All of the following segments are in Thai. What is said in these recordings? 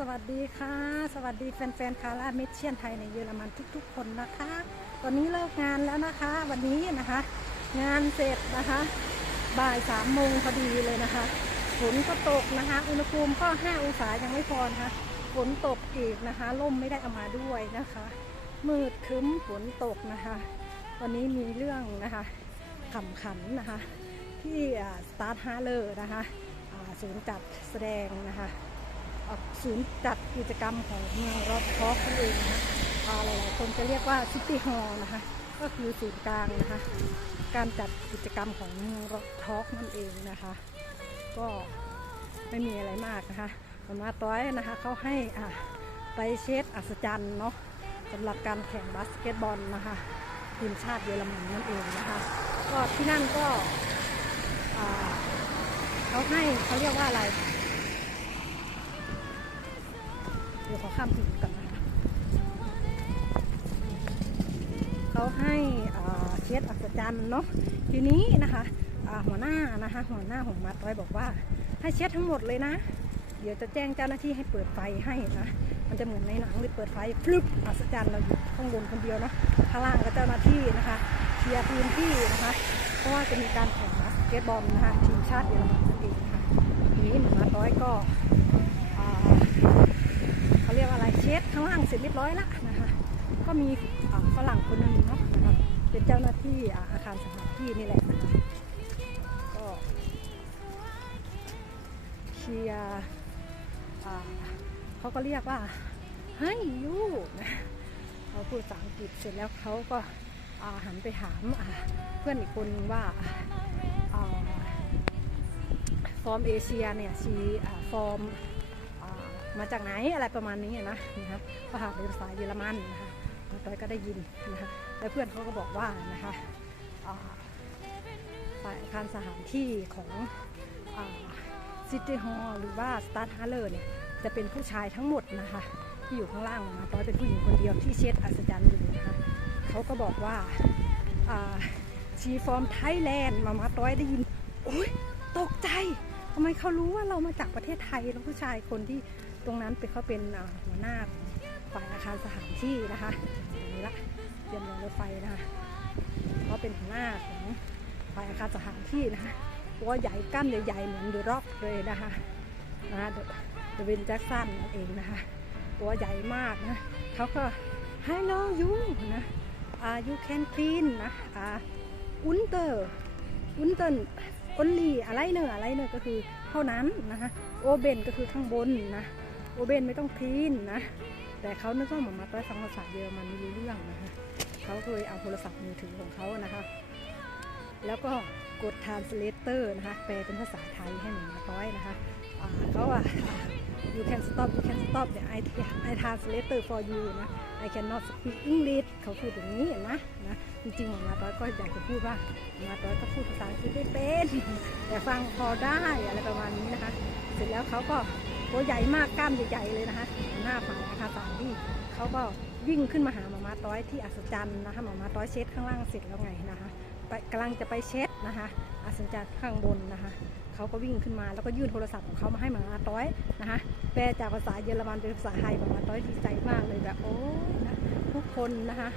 สวัสดีค่ะ สวัสดีแฟนๆคาร่าเมเชียนไทยในเยอรมันทุกๆ คนนะคะ ตอนนี้เลิกงานแล้วนะคะ วันนี้นะคะ งานเสร็จนะคะ บ่ายสามโมงพอดีเลยนะคะฝนก็ตกนะคะ อุณหภูมิก็5องศายังไม่พอนะคะฝนตกอีกนะคะล่มไม่ได้เอามาด้วยนะคะ มืดครึ้มฝนตกนะคะ วันนี้มีเรื่องนะคะขำขันนะคะ ที่สตาร์ทฮาร์เลอร์นะคะศูนย์จัดแสดงนะคะ ศูนย์จัดกิจกรรมของเมืองรอดทอกนั่นเองนะคะอ่าหลายๆคนจะเรียกว่าซิตี้ฮอลล์นะคะ ก็คือศูนย์กลางนะคะ การจัดกิจกรรมของเมืองรอดทอกนั่นเองนะคะ ก็ไม่มีอะไรมากนะคะประมาต้อยนะคะเขาให้อ่าไปเช็ดอัศจรรย์เนาะสำหรับการแข่งบาสเกตบอลนะคะทีมชาติเยอรมันนั่นเองนะคะ ก็ที่นั่นก็เขาให้เขาเรียกว่าอะไร ดี๋ยวขอข้ามผิดก่อนนะคะเขาให้อ่าเคสอัศจรรย์เนาะทีนี้นะคะหัวหน้านะคะหัวหน้าของมาต้อยบอกว่า ให้เช็ดทั้งหมดเลยนะ เดี๋ยวจะแจ้งเจ้าหน้าที่ให้เปิดไฟให้นะมันจะเหมือนในหนังเลยเปิดไฟพลึบอัศจรรย์เราอยู่ข้างบนคนเดียวเนาะข้างล่างก็เจ้าหน้าที่นะคะเคลียร์พื้นที่นะคะ เพราะว่าจะมีการแข่งบาสเกตบอลนะคะทีมชาติเยอรมันนั่นเองนะคะทีนี้หนูมาต้อยก็ รียกอะไรเช็ดข้างล่างเสร็จเรียบร้อยแล้วนะคะ ก็มีฝรั่งคนหนึ่งเนาะนะคะเป็นเจ้าหน้าที่อาคารสถานที่นี่แหละนะคะก็เคลียร์เขาก็เรียกว่าเฮ้ยยูนะเขาพูดภาษาอังกฤษเสร็จแล้วเขาก็หันไปถามเพื่อนอีกคนว่าฟอร์มเอเชียเนี่ยชีฟอร์ม มาจากไหนอะไรประมาณนี้นะนะคะก็หาเป็นภาษาเยอรมันนะคะต้อยก็ได้ยินนะคะแล้วเพื่อนเขาก็บอกว่านะคะอาฝ่ายอาคารสถานที่ของซิตี้ฮอลล์หรือว่าสตาร์ทฮาร์เลอร์เนี่ยจะเป็นผู้ชายทั้งหมดนะคะ ที่อยู่ข้างล่างมาต้อยเป็นผู้หญิงคนเดียวที่เช็ดอัศจรรย์อยู่นะคะเขาก็บอกว่าชีฟอร์มไทยแลนด์มามาต้อยได้ยินโอ๊ยตกใจทำไมเขารู้ว่าเรามาจากประเทศไทยแล้วผู้ชายคนที่ ตรงนั้นเป็นเขาเป็นหัวหน้าฝ่ายอาคารสถานที่นะคะอย่างนี้ละเตรียมรถไฟนะคะเขาเป็นหัวหน้าของฝ่ายอาคารสถานที่นะคะตัวใหญ่กล้ามใหญ่ๆเหมือนเดอะร็อกเลยนะคะนะเดวินแจ็คสันนั่นเองนะคะ ตัวใหญ่มากนะเขาก็ Hello you นะ uh, you can clean นะ uh, unter unter only อะไรเนอะอะไรเนอก็คือเท่านั้นนะคะ โอเบนก็คือข้างบนนะ โอเบนไม่ต้องคลีนนะ แต่เขานึกว่าหมามาต้อยฟังภาษาเยอรมันไม่รู้เรื่องนะคะเขาเลยเอาโทรศัพท์มือถือของเขานะคะ แล้วก็กด translator นะคะแปลเป็นภาษาไทยให้หนูมาต้อยนะคะเขาว่า you can stop you can stop เนี่ย I I translator for you นะ I cannot speak English เขาพูดอย่างนี้นะนะจริงๆหมอมาต้อยก็อยากจะพูดว่ามอมาต้อยก็พูดภาษาอังกฤษไม่เป็น แต่ฟังพอได้อะไรประมาณนี้นะคะ เสร็จแล้วเขาก็ ตัวใหญ่มากกล้ามใหญ่ๆเลยนะคะหน้าฝ่ายอาคารสถานที่เขาก็วิ่งขึ้นมาหาหมามาต้อยที่อัศจรรย์นะคะหมามาต้อยเช็ดข้างล่างเสร็จแล้วไงนะคะไปกำลังจะไปเช็ดนะคะอัศจรรย์ข้างบนนะคะเขาก็วิ่งขึ้นมาแล้วก็ยื่นโทรศัพท์ของเขามาให้หมามาต้อยนะคะแปลจากภาษาเยอรมันเป็นภาษาไทยหมามาต้อยดีใจมากเลยแบบโอ้ยนะทุกคนนะคะ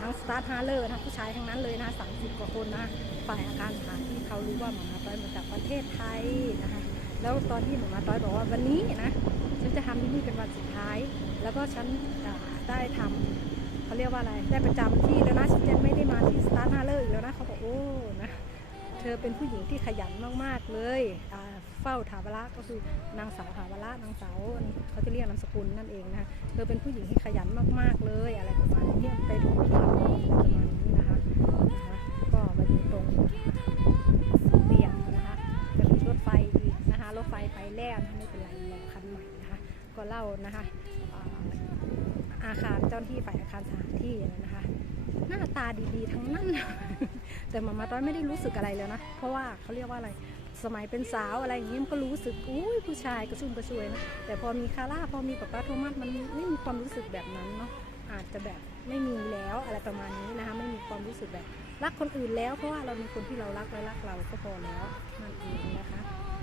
ทั้งสตาร์ทฮาร์เลอร์นะผู้ชายทั้งนั้นเลยนะสามสิบกว่าคนนะฝ่ายอาคารสถานที่เขารู้ว่าหมามาต้อยมาจากประเทศไทยนะคะ แล้วตอนที่หมอมาต้อยบอกว่าวันนี้นะฉันจะทำที่นี่เป็นวันสุดท้าย แล้วก็ฉันได้ทำเขาเรียกว่าอะไร ได้ประจำที่แล้วนะฉันจะไม่ได้มาที่สตาร์ทฮาร์เลอร์อีกแล้วนะเขาบอกโอ้นะเธอเป็นผู้หญิงที่ขยันมากๆเลยเฝ้าถาวระก็คือนางสาวถาวระนางสาวเขาจะเรียกนามสกุลนั่นเองนะคะเธอเป็นผู้หญิงที่ขยันมากๆเลยอะไรประมาณนี้ไปดูที่เราประมาณนี้นะคะนะคะก็มาดูตรง แล้วนะคะไม่เป็นไรรอคันใหม่นะคะ ก็เล่านะคะอาคารเจ้าหน้าที่ฝ่ายอาคารสถานที่นะคะหน้าตาดีๆทั้งนั้น แต่มามาต้อยไม่ได้รู้สึกอะไรเลยนะ เพราะว่าเขาเรียกว่าอะไรสมัยเป็นสาวอะไรอย่างเงี้มันก็รู้สึกอุ้ยผู้ชายกระชุ่มกระชวยนะแต่พอมีคาร่าพอมีป๊าป๊าโทมัสมันไม่มีความรู้สึกแบบนั้นเนาะอาจจะแบบไม่มีแล้วอะไรประมาณนี้นะคะไม่มีความรู้สึกแบบรักคนอื่นแล้ว เพราะว่าเรามีคนที่เรารักและรักเราก็พอแล้วนั่นเองนะคะ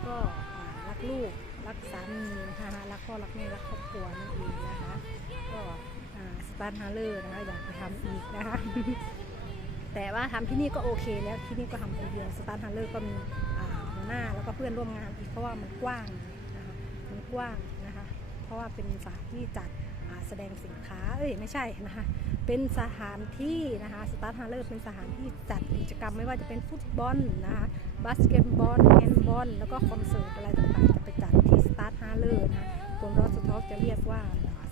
ก็ ลูกรักรักสามีนะคะรักพ่อรักแม่รักครอบครัวนั่นเองนะคะก็สตาร์ทฮาร์เลอร์นะคะอยากไปทำอีกนะคะแต่ว่าทำที่นี่ก็โอเคแล้วที่นี่ก็ทำคนเดียวสตาร์ทฮาร์เลอร์ก็มีหัวหน้าแล้วก็เพื่อนร่วมงานอีกเพราะว่ามันกว้างนะคะมันกว้างนะคะเพราะว่าเป็นสถานที่จัด แสดงสินค้า เอ้ยไม่ใช่นะคะเป็นสถานที่นะคะสตาร์ทฮาร์เลอร์เป็นสถานที่จัดกิจกรรมไม่ว่าจะเป็นฟุตบอลนะคะบาสเกตบอลแฮนด์บอลแล้วก็คอนเสิร์ตอะไรต่างๆ จะไปจัดที่สตาร์ทฮาร์เลอร์นะคะคนรอสท็อกจะเรียกว่า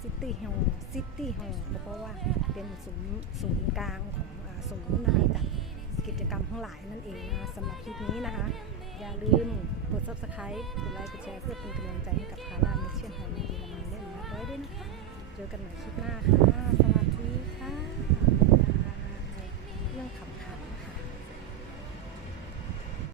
ซิตี้ฮอลซิตี้ฮอลเพราะว่าเป็นศูนย์ศูนย์กลางของศูนย์นะคะจัดกิจกรรมทั้งหลายนั่นเองนะคะสำหรับคลิปนี้นะคะ อย่าลืมกด subscribe กดไลค์กดแชร์เพื่อเป็นกำลังใจให้กับ กันใหม่คลิปหน้าค่ะ